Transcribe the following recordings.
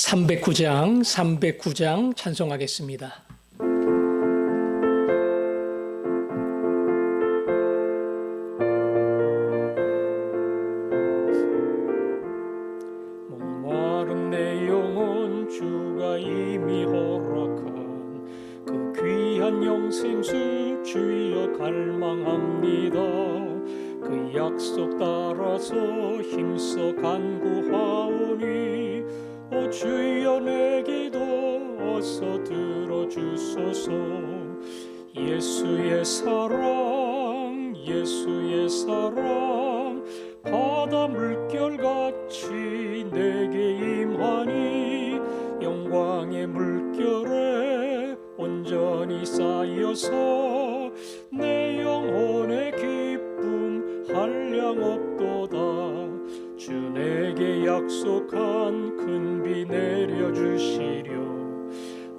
309장 찬송하겠습니다. 목마른 내 영혼 주가 이미 허락한 그 귀한 영생수 주여 갈망합니다. 그 약속 따라서 힘써 간구하오니 오 주여 내 기도 어서 들어주소서. 예수의 사랑 예수의 사랑 바다 물결같이 내게 임하니 영광의 물결에 온전히 쌓여서 내 영혼의 기쁨 한량없도다. 주 내게 약속한 큰 비 내려주시려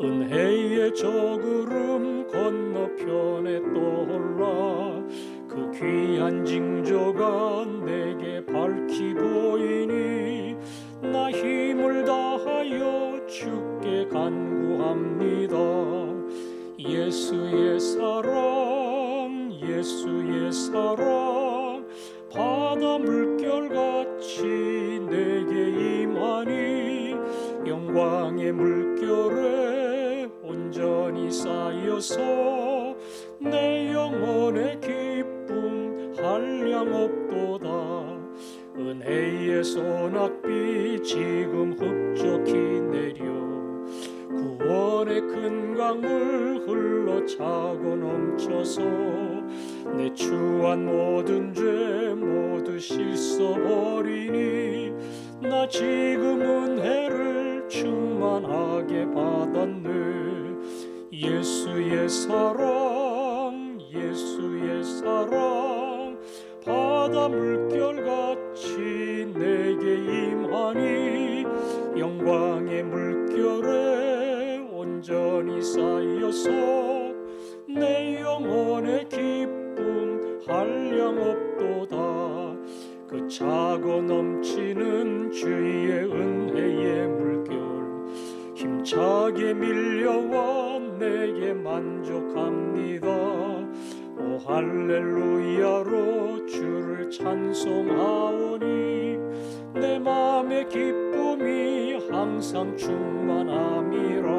은혜의 저구름 건너편에 떠올라 그 귀한 징조가 내게 밝히 보이니 나 힘을 다하여 주께 간구합니다. 예수의 사랑 예수의 사랑 바다 물결같이 내게 임하니 영광의 물결에 온전히 쌓여서 내 영혼의 기쁨 한량없도다. 은혜의 소낙비 지금 흡족히 내려 구원의 큰 강물 흘러 차고 넘쳐서 내 추한 모든 죄 모두 씻어버리니 나 지금 은혜를 충만하게 받았네. 예수의 사랑 예수의 사랑 바다 물결같이 내게 임하니 영광의 물결에 온전히 쌓여서 내 영혼의 기쁨 한량없도다. 그 차고 넘치는 주의 은혜의 물결 힘차게 밀려와 내게 만족합니다. 오 할렐루야로 주를 찬송하오니 내 맘의 기쁨이 항상 충만함이라.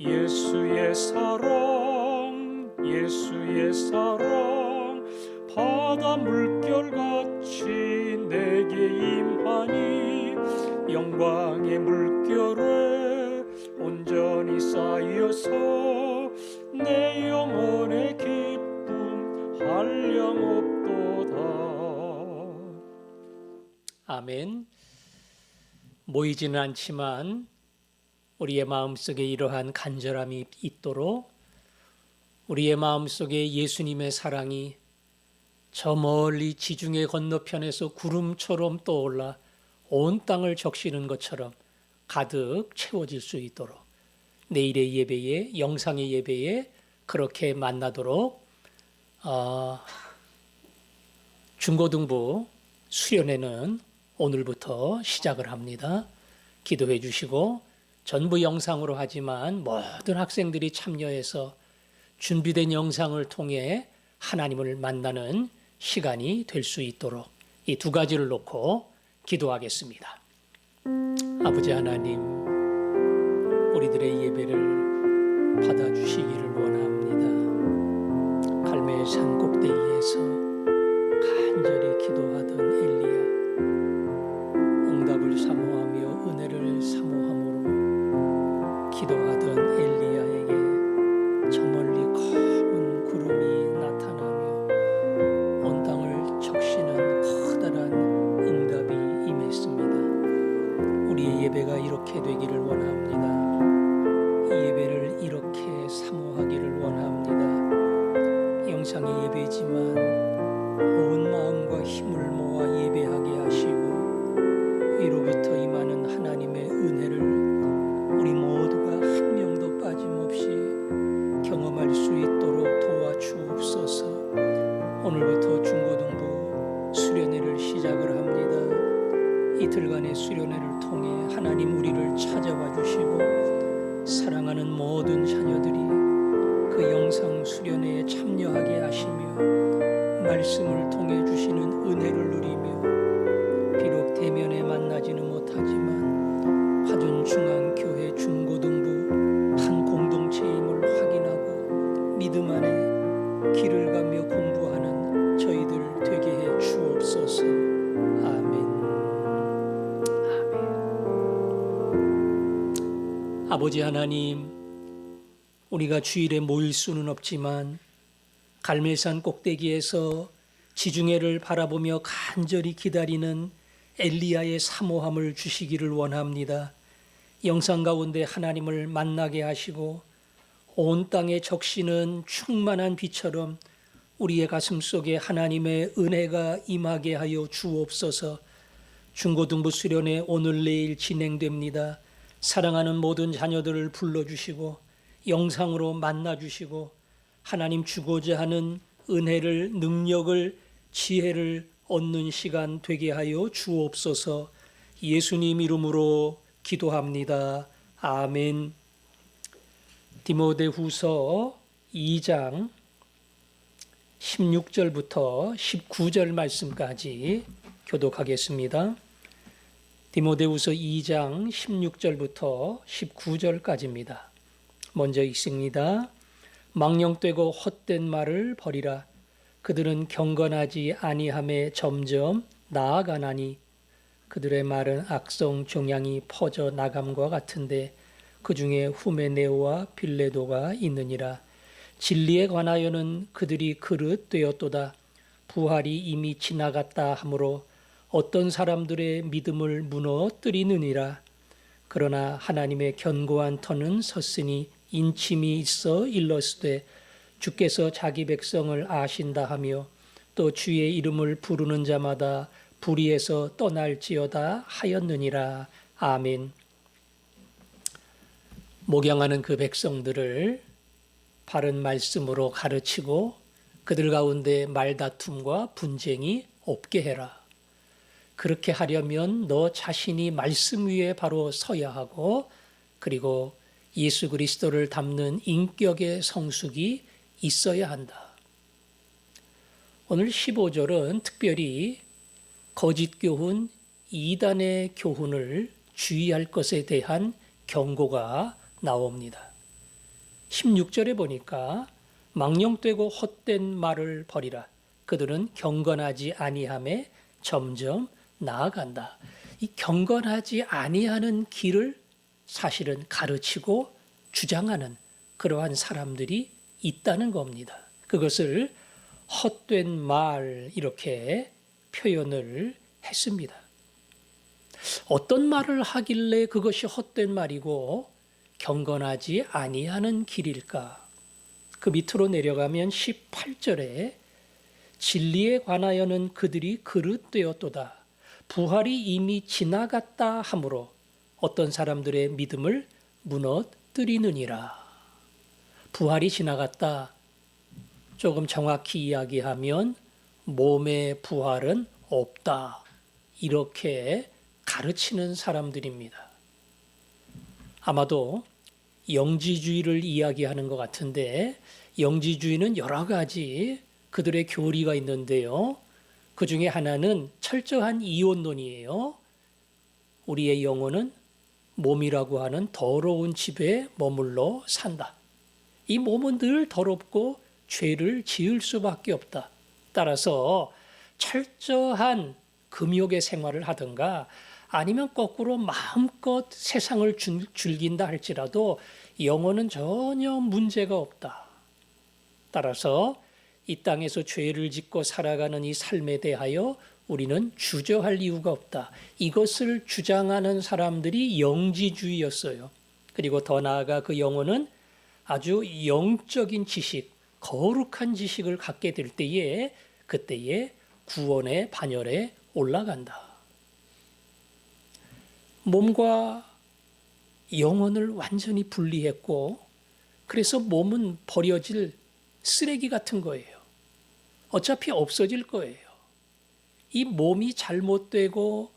예수의 사랑 예수의 사랑 바다 물결같이 내게 임하니 영광의 물결에 온전히 쌓여서 내 영혼의 기쁨 한량없도다. 아멘. 모이지는 않지만 우리의 마음속에 이러한 간절함이 있도록 우리의 마음속에 예수님의 사랑이 저 멀리 지중해 건너편에서 구름처럼 떠올라 온 땅을 적시는 것처럼 가득 채워질 수 있도록 내일의 예배에 영상의 예배에 그렇게 만나도록 중고등부 수련회는 오늘부터 시작을 합니다. 기도해 주시고 전부 영상으로 하지만 모든 학생들이 참여해서 준비된 영상을 통해 하나님을 만나는 시간이 될 수 있도록 이 두 가지를 놓고 기도하겠습니다. 아버지 하나님, 우리들의 예배를 받아주시기를 원합니다. 갈멜 산 꼭대기에서 간절히 기도하던 엘리야, 응답을 사모하며 은혜를 사모함으로 기도하던 엘리야에게 저 멀리 검은 구름이 나타나며 온 땅을 적시는 커다란 응답이 임했습니다. 우리의 예배가 이렇게 되기를 원합니다. 이 예배를 이렇게 사모하기를 원합니다. 영상의 예배지만 온 마음과 힘을 모아 예배하게 하시고 위로부터 임하는 하나님의 은혜를 우리 모두가 한 명도 빠짐없이 경험할 수 있도록 도와주옵소서. 오늘부터 중고등부 수련회를 시작을 합니다. 이틀간의 수련회를 통해 하나님 우리를 찾아와 주시고 사랑하는 모든 자녀들이 그 영상 수련회에 참여하게 하시며 말씀을 통해 주시는 은혜를 누리며 비록 대면에 만나지는 못하지만 화전중앙교회 중고등부 한 공동체임을 확인하고 믿음 안에 길을 가며 공부하는 저희들 되게 해 주옵소서. 아멘. 아멘. 아버지 하나님, 우리가 주일에 모일 수는 없지만 갈멜산 꼭대기에서 지중해를 바라보며 간절히 기다리는 엘리야의 사모함을 주시기를 원합니다. 영상 가운데 하나님을 만나게 하시고 온 땅에 적시는 충만한 비처럼 우리의 가슴 속에 하나님의 은혜가 임하게 하여 주옵소서. 중고등부 수련회 오늘 내일 진행됩니다. 사랑하는 모든 자녀들을 불러주시고 영상으로 만나주시고 하나님 주고자 하는 은혜를, 능력을, 지혜를 얻는 시간 되게 하여 주옵소서. 예수님 이름으로 기도합니다. 아멘. 디모데후서 2장 16절부터 19절 말씀까지 교독하겠습니다. 디모데후서 2장 16절부터 19절까지입니다. 먼저 읽습니다. 망령되고 헛된 말을 버리라. 그들은 경건하지 아니함에 점점 나아가나니 그들의 말은 악성 종양이 퍼져 나감과 같은데 그 중에 후메네오와 빌레도가 있느니라. 진리에 관하여는 그들이 그릇 되었도다. 부활이 이미 지나갔다 하므로 어떤 사람들의 믿음을 무너뜨리느니라. 그러나 하나님의 견고한 터는 섰으니 인침이 있어 일렀으되 주께서 자기 백성을 아신다 하며 또 주의 이름을 부르는 자마다 불의에서 떠날지어다 하였느니라. 아멘. 목양하는 그 백성들을 바른 말씀으로 가르치고 그들 가운데 말다툼과 분쟁이 없게 해라. 그렇게 하려면 너 자신이 말씀 위에 바로 서야 하고 그리고 예수 그리스도를 담는 인격의 성숙이 있어야 한다. 오늘 15절은 특별히 거짓 교훈, 이단의 교훈을 주의할 것에 대한 경고가 나옵니다. 16절에 보니까 망령되고 헛된 말을 버리라. 그들은 경건하지 아니함에 점점 나아간다. 이 경건하지 아니하는 길을 사실은 가르치고 주장하는 그러한 사람들이 있다는 겁니다. 그것을 헛된 말 이렇게 표현을 했습니다. 어떤 말을 하길래 그것이 헛된 말이고 경건하지 아니하는 길일까? 그 밑으로 내려가면 18절에 진리에 관하여는 그들이 그릇되었도다. 부활이 이미 지나갔다 하므로 어떤 사람들의 믿음을 무너뜨리느니라. 부활이 지나갔다. 조금 정확히 이야기하면 몸의 부활은 없다. 이렇게 가르치는 사람들입니다. 아마도 영지주의를 이야기하는 것 같은데 영지주의는 여러 가지 그들의 교리가 있는데요. 그 중에 하나는 철저한 이혼론이에요. 우리의 영혼은 몸이라고 하는 더러운 집에 머물러 산다. 이 몸은 늘 더럽고 죄를 지을 수밖에 없다. 따라서 철저한 금욕의 생활을 하든가 아니면 거꾸로 마음껏 세상을 즐긴다 할지라도 영혼은 전혀 문제가 없다. 따라서 이 땅에서 죄를 짓고 살아가는 이 삶에 대하여 우리는 주저할 이유가 없다. 이것을 주장하는 사람들이 영지주의였어요. 그리고 더 나아가 그 영혼은 아주 영적인 지식, 거룩한 지식을 갖게 될 때에 그때에 구원의 반열에 올라간다. 몸과 영혼을 완전히 분리했고 그래서 몸은 버려질 쓰레기 같은 거예요. 어차피 없어질 거예요. 이 몸이 잘못되고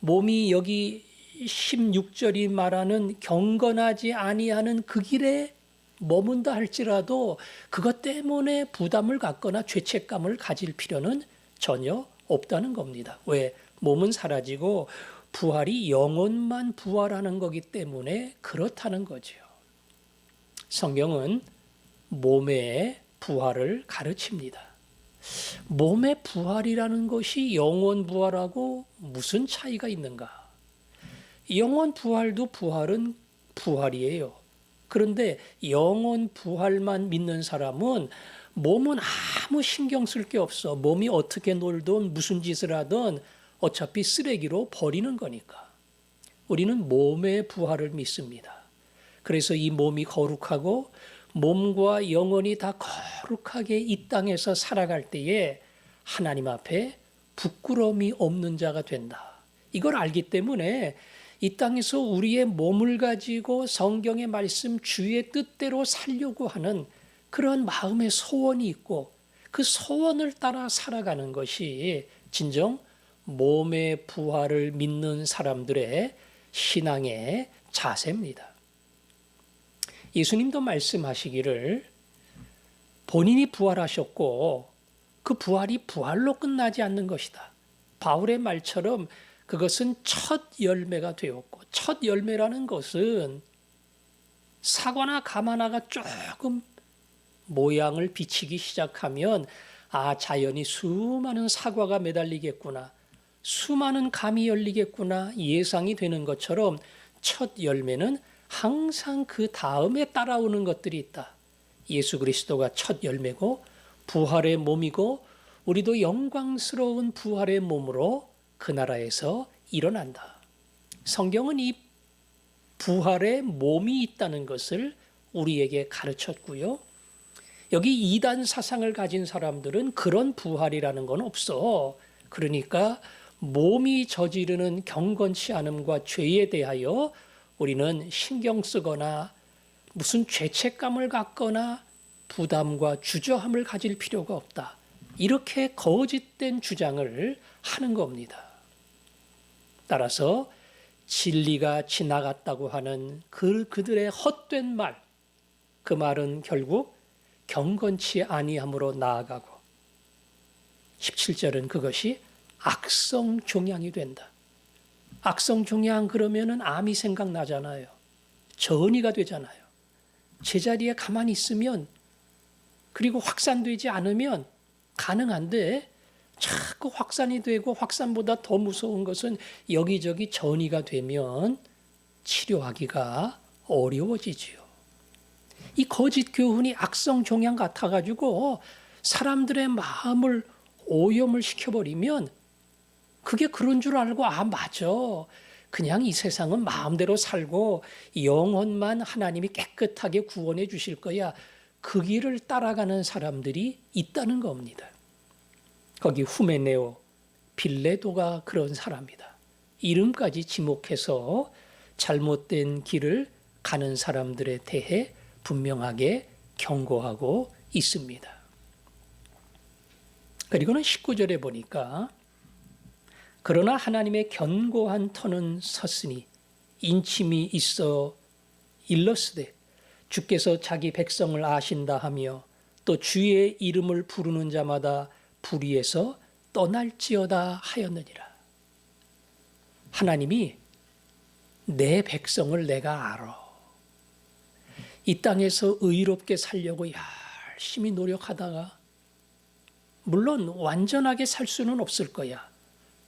몸이 여기 16절이 말하는 경건하지 아니하는 그 길에 머문다 할지라도 그것 때문에 부담을 갖거나 죄책감을 가질 필요는 전혀 없다는 겁니다. 왜? 몸은 사라지고 부활이 영혼만 부활하는 거기 때문에 그렇다는 거죠. 성경은 몸의 부활을 가르칩니다. 몸의 부활이라는 것이 영혼 부활하고 무슨 차이가 있는가? 영혼 부활도 부활은 부활이에요. 그런데 영혼 부활만 믿는 사람은 몸은 아무 신경 쓸 게 없어. 몸이 어떻게 놀든 무슨 짓을 하든 어차피 쓰레기로 버리는 거니까. 우리는 몸의 부활을 믿습니다. 그래서 이 몸이 거룩하고 몸과 영혼이 다 거룩하게 이 땅에서 살아갈 때에 하나님 앞에 부끄러움이 없는 자가 된다. 이걸 알기 때문에 이 땅에서 우리의 몸을 가지고 성경의 말씀 주의 뜻대로 살려고 하는 그런 마음의 소원이 있고 그 소원을 따라 살아가는 것이 진정 몸의 부활을 믿는 사람들의 신앙의 자세입니다. 예수님도 말씀하시기를 본인이 부활하셨고 그 부활이 부활로 끝나지 않는 것이다. 바울의 말처럼 그것은 첫 열매가 되었고, 첫 열매라는 것은 사과나 가마나가 조금 모양을 비치기 시작하면 자연히 수많은 사과가 매달리겠구나, 수많은 감이 열리겠구나 예상이 되는 것처럼 첫 열매는 항상 그 다음에 따라오는 것들이 있다. 예수 그리스도가 첫 열매고 부활의 몸이고 우리도 영광스러운 부활의 몸으로 그 나라에서 일어난다. 성경은 이 부활의 몸이 있다는 것을 우리에게 가르쳤고요. 여기 이단 사상을 가진 사람들은 그런 부활이라는 건 없어. 그러니까 몸이 저지르는 경건치 않음과 죄에 대하여 우리는 신경 쓰거나 무슨 죄책감을 갖거나 부담과 주저함을 가질 필요가 없다. 이렇게 거짓된 주장을 하는 겁니다. 따라서 진리가 지나갔다고 하는 그들의 헛된 말, 그 말은 결국 경건치 아니함으로 나아가고 17절은 그것이 악성 종양이 된다. 악성 종양 그러면은 암이 생각나잖아요. 전이가 되잖아요. 제자리에 가만히 있으면 그리고 확산되지 않으면 가능한데 자꾸 확산이 되고 확산보다 더 무서운 것은 여기저기 전이가 되면 치료하기가 어려워지지요. 이 거짓 교훈이 악성 종양 같아가지고 사람들의 마음을 오염을 시켜버리면 그게 그런 줄 알고 맞아. 그냥 이 세상은 마음대로 살고 영혼만 하나님이 깨끗하게 구원해 주실 거야. 그 길을 따라가는 사람들이 있다는 겁니다. 거기 후메네오, 빌레도가 그런 사람이다. 이름까지 지목해서 잘못된 길을 가는 사람들에 대해 분명하게 경고하고 있습니다. 그리고는 19절에 보니까 그러나 하나님의 견고한 터는 섰으니 인침이 있어 일렀으되 주께서 자기 백성을 아신다 하며 또 주의 이름을 부르는 자마다 불의에서 떠날지어다 하였느니라. 하나님이 내 백성을 내가 알아. 이 땅에서 의롭게 살려고 열심히 노력하다가 물론 완전하게 살 수는 없을 거야.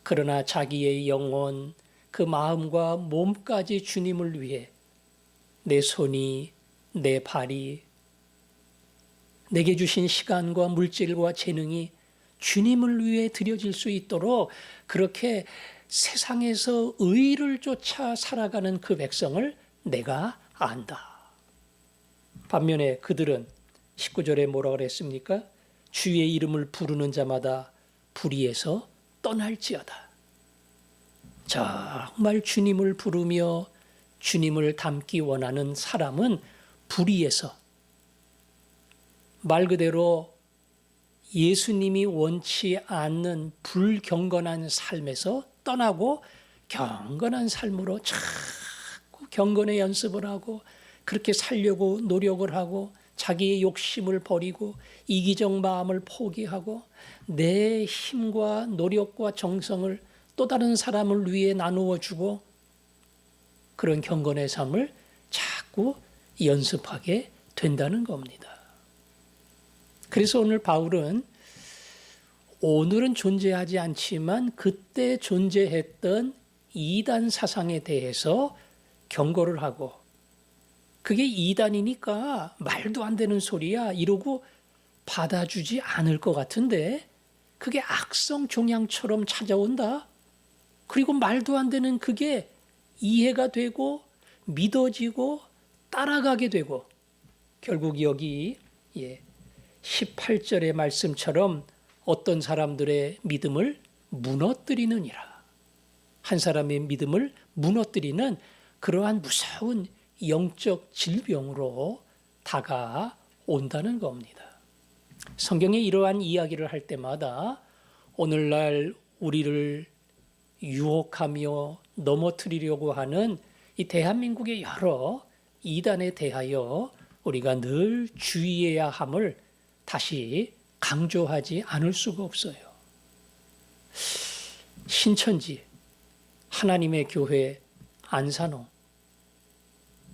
그러나 자기의 영혼, 그 마음과 몸까지 주님을 위해 내 손이, 내 발이, 내게 주신 시간과 물질과 재능이 주님을 위해 드려질 수 있도록 그렇게 세상에서 의를 쫓아 살아가는 그 백성을 내가 안다. 반면에 그들은 19절에 뭐라고 그랬습니까? 주의 이름을 부르는 자마다 불의에서 떠날지어다. 정말 주님을 부르며 주님을 닮기 원하는 사람은 불의에서 말 그대로 예수님이 원치 않는 불경건한 삶에서 떠나고 경건한 삶으로 자꾸 경건의 연습을 하고 그렇게 살려고 노력을 하고 자기의 욕심을 버리고 이기적 마음을 포기하고 내 힘과 노력과 정성을 또 다른 사람을 위해 나누어 주고 그런 경건의 삶을 자꾸 연습하게 된다는 겁니다. 그래서 오늘 바울은 오늘은 존재하지 않지만 그때 존재했던 이단 사상에 대해서 경고를 하고 그게 이단이니까 말도 안 되는 소리야 이러고 받아주지 않을 것 같은데 그게 악성 종양처럼 찾아온다. 그리고 말도 안 되는 그게 이해가 되고 믿어지고 따라가게 되고 결국 여기 18절의 말씀처럼 어떤 사람들의 믿음을 무너뜨리느니라. 한 사람의 믿음을 무너뜨리는 그러한 무서운 영적 질병으로 다가온다는 겁니다. 성경에 이러한 이야기를 할 때마다 오늘날 우리를 유혹하며 넘어뜨리려고 하는 이 대한민국의 여러 이단에 대하여 우리가 늘 주의해야 함을 다시 강조하지 않을 수가 없어요. 신천지, 하나님의 교회, 안산홍,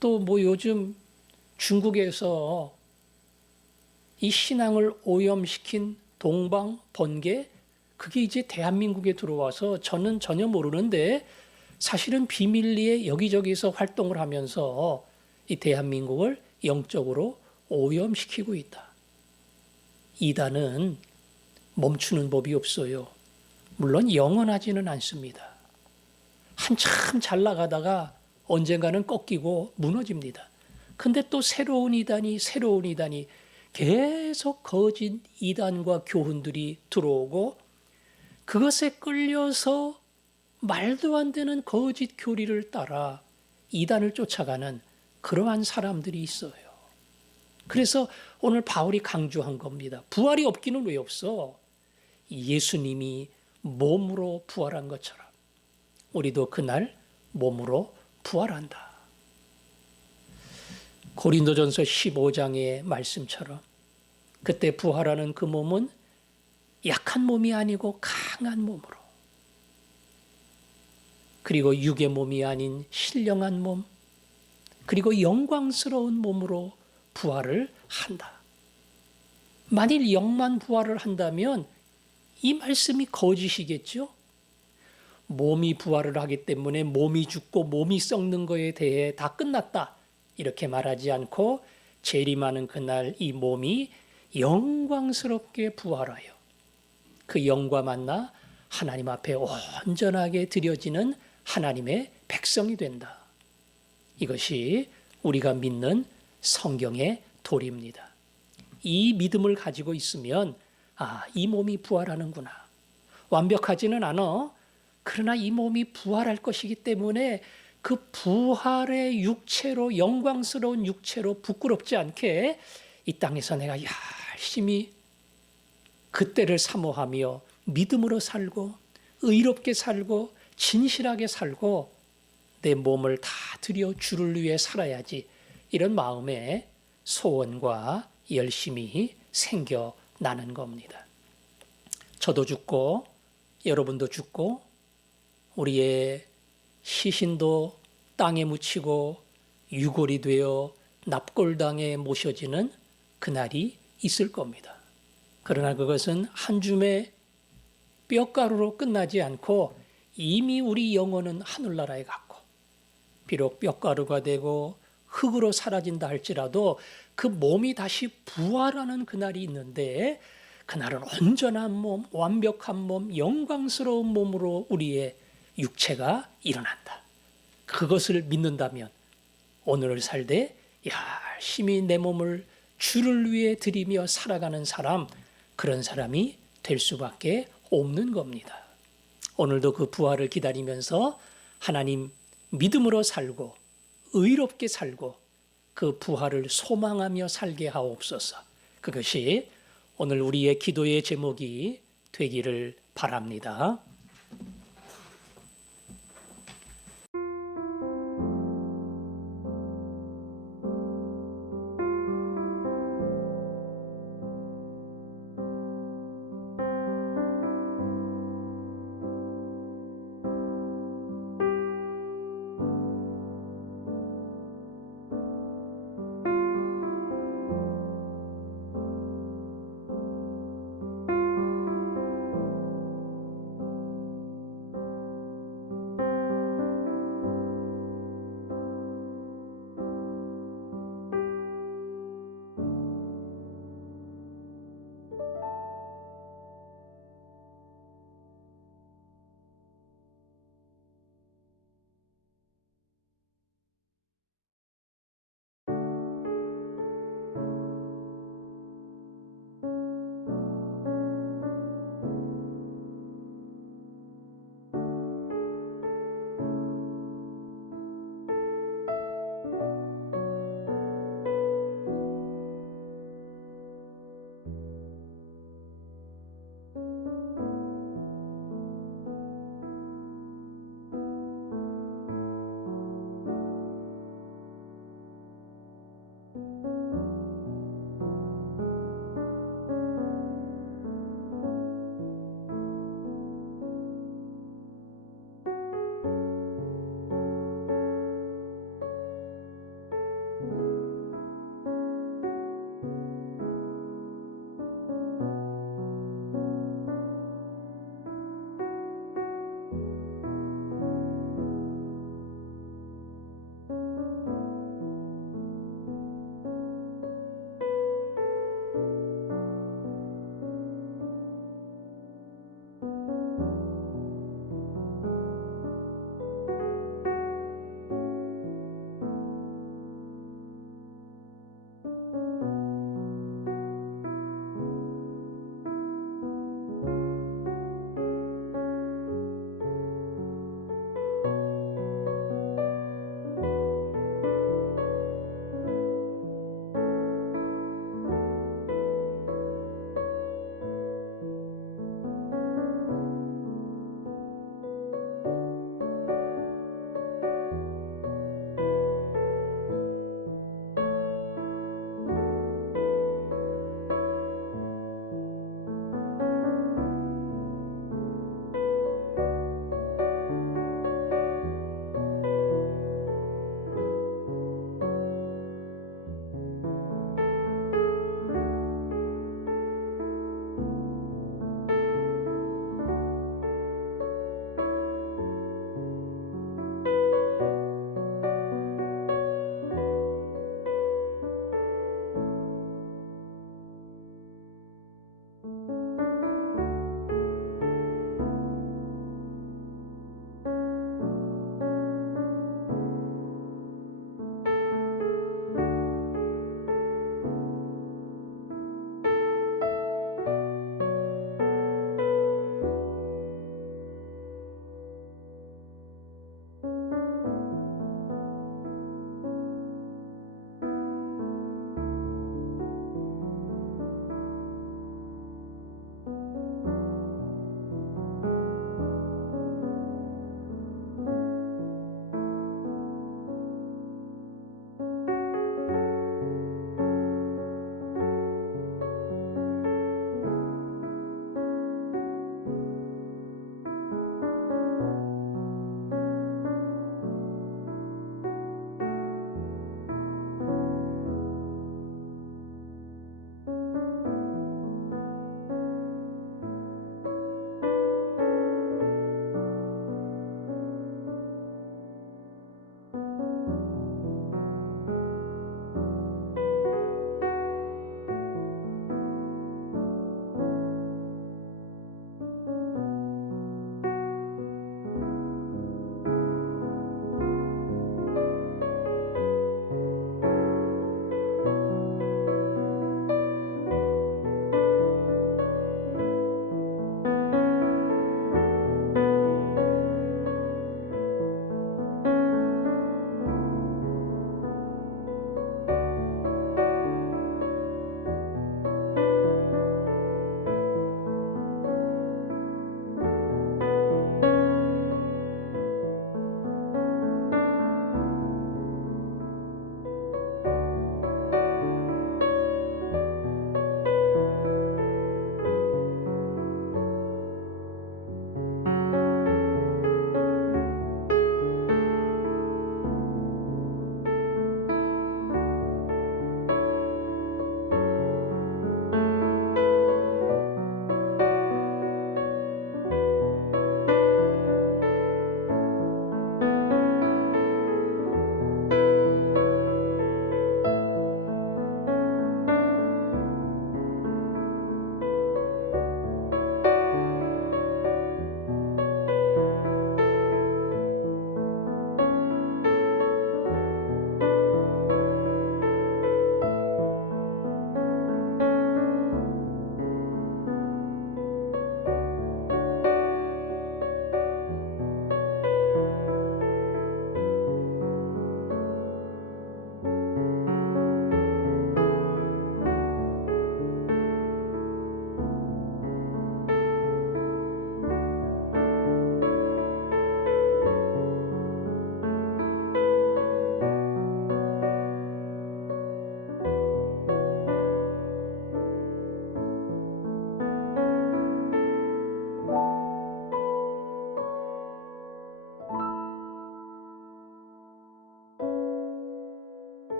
또 뭐 요즘 중국에서 이 신앙을 오염시킨 동방 번개, 그게 이제 대한민국에 들어와서 저는 전혀 모르는데 사실은 비밀리에 여기저기서 활동을 하면서 이 대한민국을 영적으로 오염시키고 있다. 이단은 멈추는 법이 없어요. 물론 영원하지는 않습니다. 한참 잘 나가다가 언젠가는 꺾이고 무너집니다. 근데 또 새로운 이단이 계속 거짓 이단과 교훈들이 들어오고 그것에 끌려서 말도 안 되는 거짓 교리를 따라 이단을 쫓아가는 그러한 사람들이 있어요. 그래서 오늘 바울이 강조한 겁니다. 부활이 없기는 왜 없어? 예수님이 몸으로 부활한 것처럼 우리도 그날 몸으로 부활한다. 고린도전서 15장의 말씀처럼 그때 부활하는 그 몸은 약한 몸이 아니고 강한 몸으로, 그리고 육의 몸이 아닌 신령한 몸, 그리고 영광스러운 몸으로 부활을 한다. 만일 영만 부활을 한다면 이 말씀이 거짓이겠죠? 몸이 부활을 하기 때문에 몸이 죽고 몸이 썩는 거에 대해 다 끝났다. 이렇게 말하지 않고 재림하는 그날 이 몸이 영광스럽게 부활하여 그 영과 만나 하나님 앞에 온전하게 드려지는 하나님의 백성이 된다. 이것이 우리가 믿는 성경의 도리입니다. 이 믿음을 가지고 있으면 이 몸이 부활하는구나. 완벽하지는 않아. 그러나 이 몸이 부활할 것이기 때문에 그 부활의 육체로, 영광스러운 육체로 부끄럽지 않게 이 땅에서 내가 열심히 그때를 사모하며 믿음으로 살고 의롭게 살고 진실하게 살고 내 몸을 다 드려 주를 위해 살아야지, 이런 마음의 소원과 열심이 생겨나는 겁니다. 저도 죽고 여러분도 죽고 우리의 시신도 땅에 묻히고 유골이 되어 납골당에 모셔지는 그날이 있을 겁니다. 그러나 그것은 한 줌의 뼈가루로 끝나지 않고 이미 우리 영혼은 하늘나라에 갔고, 비록 뼈가루가 되고 흙으로 사라진다 할지라도 그 몸이 다시 부활하는 그날이 있는데, 그날은 온전한 몸, 완벽한 몸, 영광스러운 몸으로 우리의 육체가 일어난다. 그것을 믿는다면 오늘을 살되 열심히 내 몸을 주를 위해 드리며 살아가는 사람, 그런 사람이 될 수밖에 없는 겁니다. 오늘도 그 부활을 기다리면서 하나님 믿음으로 살고 의롭게 살고 그 부활을 소망하며 살게 하옵소서. 그것이 오늘 우리의 기도의 제목이 되기를 바랍니다.